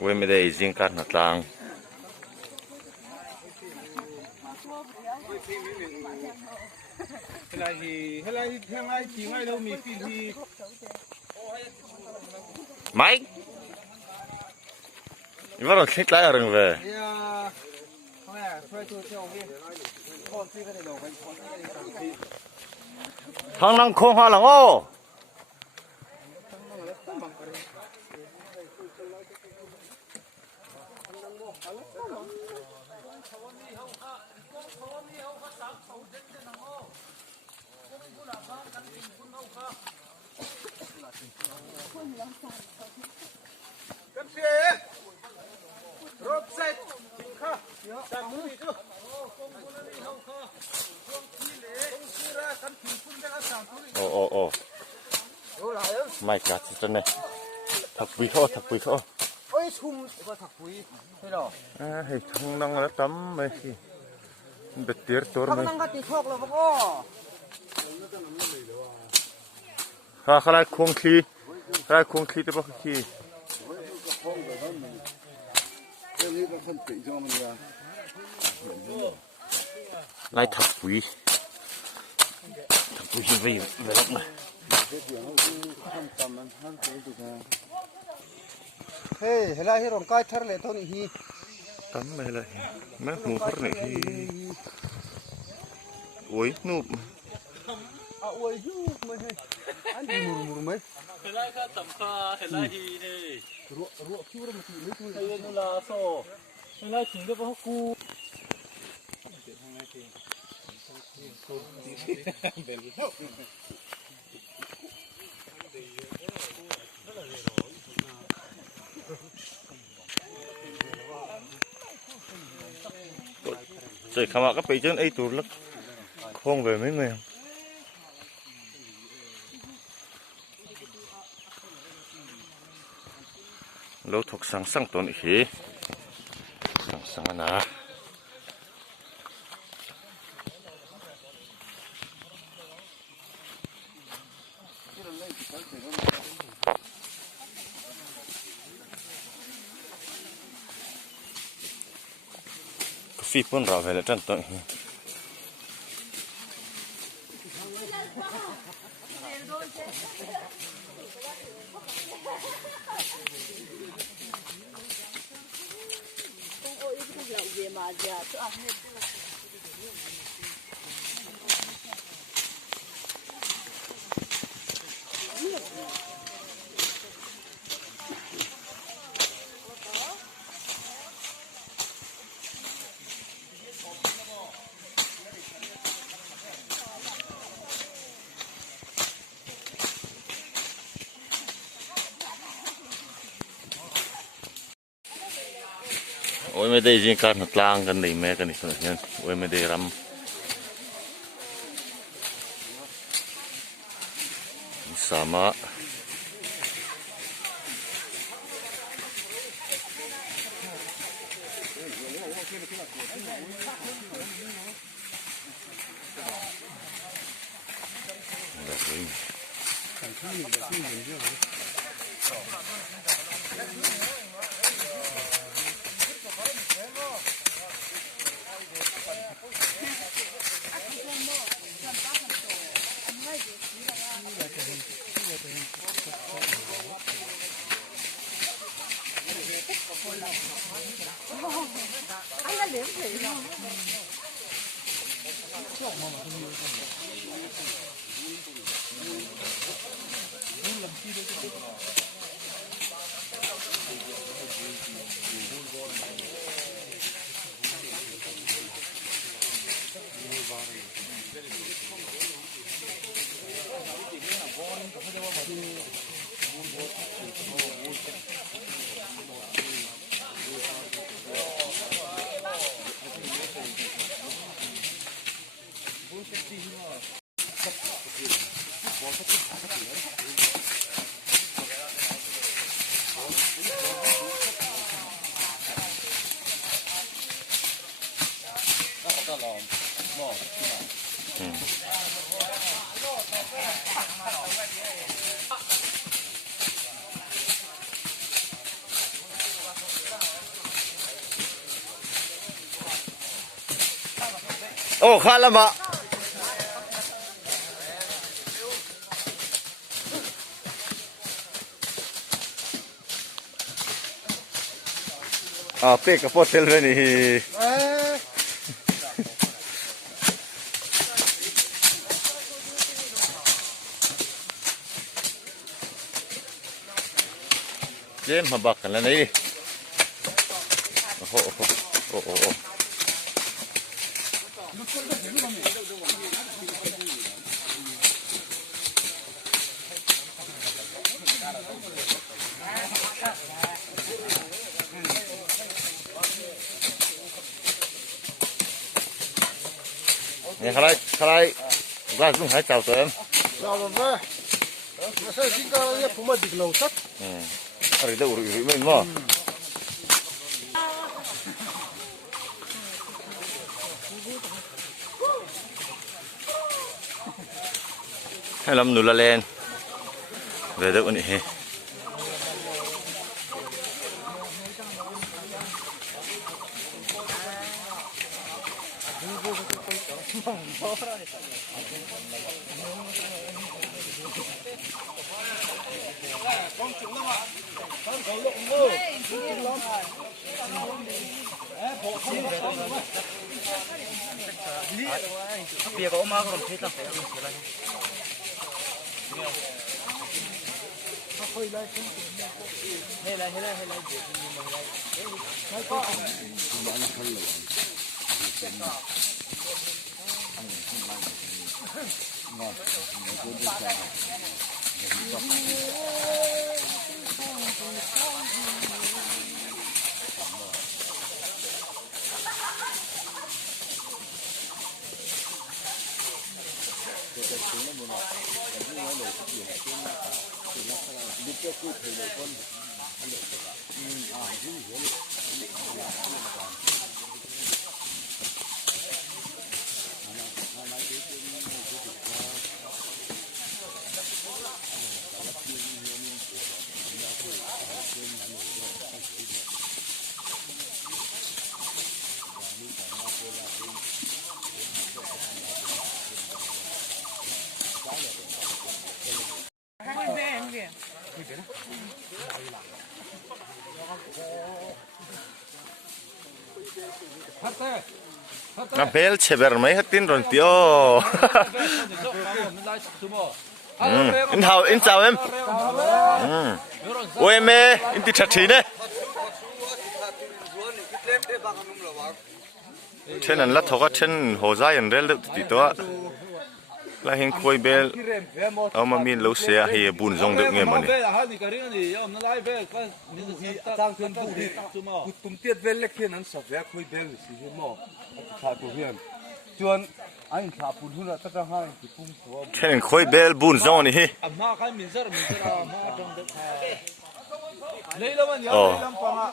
เว้ยไม่ได้ยิงกันหน้าต่างไม่ยังว่าเราเช็คไล่อะไรเว้ยทางนั่งโค้งหาหลังโอ้โอ้โอ้โอ้ไม่กัดจะเนี่ยถักปุยเขาถักปุยเขาโอ้ยชุ่มก็ถักปุ๋ยไม่หรอให้ทางนั่งแล้วตั้มไม่สิเบ็ดเตี้ยตัวมั้ยนั่งก็ติดโชคเลยพ่อข้าไล่ควงคีไล่ควงคีแต่บ่คีไล่ถักปุ๋ยไปรับมาเฮ้ยเฮล่าที่รองก้อยทะเลตัวนี้ตั้มไม่เลยแม่หมูทะเลโอ้ยนุ่มโอ้ยยูไม่ใช่อันนี้มูไหมเฮล่าก็ต่ำค่าเฮล่าฮีเฮ้รัวคิวเราไม่ถึงไม่ถึงเฮล่าลาโซเฮล่าถึงก็เพราะกูใส่ขมาก็ไปจนไอ้ตัวเล็กคงvề mấy người lâu thuộc sáng sáng tuần khí sáng sáng nào phi pun rau về là chân tuầnโอ้ยไม่ได้ยิงการหักล้างกันเลยแม่กันอีกคนนึงโอ้ยไม่ได้รำสามารถ ô khá lắm ạ pe kapot tel ve ni jem habak kan la nei oh oh oh oh nè khai ra dùng hai chào tới em chào rồi về nó sẽ xin cái này phụ mà địch lâu sắc ở đây đâu rồi mình mà hay lắm nụ la lên về đâu này bia có má còn thế ta phải Bel ceber mai hatin ron tio in chào em ôi em in ti chặt thí này trên anh lát thóc trên hồ gia yên rel tí to là hình khôi bel ông mà miền lâu xe hay bùn rong được nghe mà này tụm tiết về lek hiền anh sập về khơi bel gì hết mà thà của hiền chuan anh thà bùn hôn là tất cả hai thì cũng có trên khôi bel bùn rong này hi mà cái mình rất là mà trong đất lấy đâu mà nhớ lấy làm phong à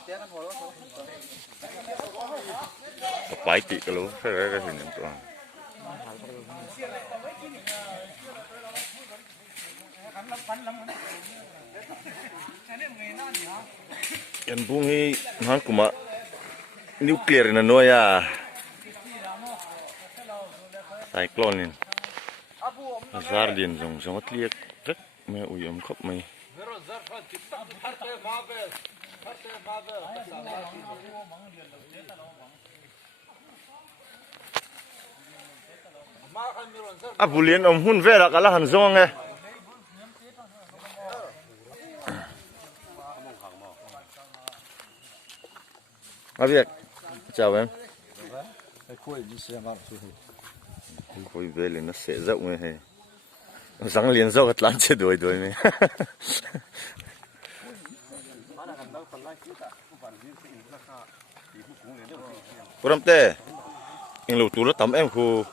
bảy tỷ cái lúa phải cái hình ảnh toàn cái bung hi hắn cũng mà nuclear là nói à cyclone zar điện dùng giống mất liệt rất mẹ ui khóc mày bulian om hun vera kala han zong e việc chào em khôi về lên nó sẽ rộng này hay răng liền rau gật lăn chết đuổi đuổi này Puram te, in lu tu lo tam em khu